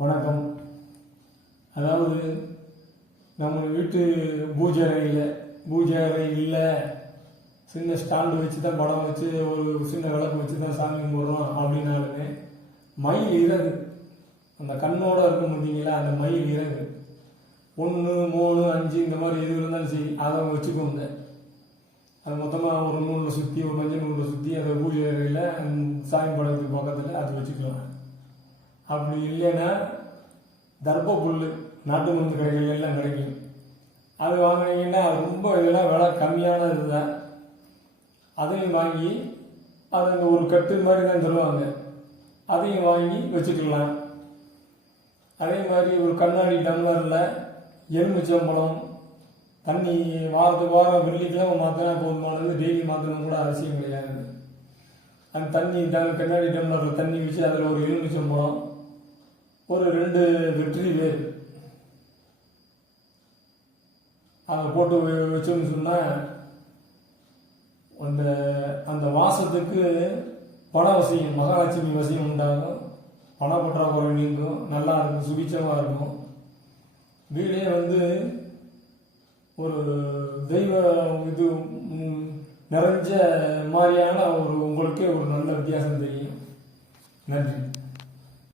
வணக்கம். அதாவது நம்ம வீட்டு பூஜை அறை இல்லை, சின்ன ஸ்டாண்டு வச்சு தான் படம் வச்சு ஒரு சின்ன விளக்கு வச்சு தான் சாமி கும்பிட்றோம் அப்படின்னாலுமே மயில் இறகு அந்த கண்ணோட இருக்க முடியுங்களா, அந்த மயில் இறகு 1, 3, 5 இந்த மாதிரி எது இருந்தாலும் சரி அதை வச்சுக்கோங்க. அது மொத்தமாக ஒரு நூலில் சுற்றி ஒரு மஞ்சள் நூலில் சுற்றி அதை பூஜை அறையில் சாமி படத்துக்கு பக்கத்தில் அது வச்சுக்கலாம். அப்படி இல்லைன்னா தர்ப புல் நாட்டு மருந்து கடைகள் எல்லாம் கிடைக்கும். அது வாங்கினீங்கன்னா ரொம்ப இதெல்லாம் விலை கம்மியான இதுதான். அதையும் வாங்கி அதை அந்த ஒரு கட்டு மாதிரி தான் தருவாங்க, அதையும் வாங்கி வச்சுக்கலாம். அதே மாதிரி ஒரு கண்ணாடி டம்ளரில் எலுமிச்சம்பழம் தண்ணி வாரத்துக்கு வாரம் வெள்ளிக்கிழமை மாற்றினா போதுமானது, டெய்லி மாற்றணும் கூட அவசியம் கிடையாது. அந்த தண்ணி கண்ணாடி டம்ளரில் தண்ணி வச்சு அதில் ஒரு எலுமிச்சம்பழம், ஒரு 2 வெற்றி வேர் அதை போட்டு வச்சோம்னு சொன்னால் அந்த வாசத்துக்கு பண வசியம், மகாலட்சுமி வசியம் உண்டாகும், பண பற்றாக்குறை நீங்கும், நல்லா இருக்கும், சுபிச்சமாக இருக்கும். வீடே ஒரு தெய்வ இது நிறைஞ்ச மாதிரியான உங்களுக்கே ஒரு நல்ல வித்தியாசம் தெரியும். நன்றி.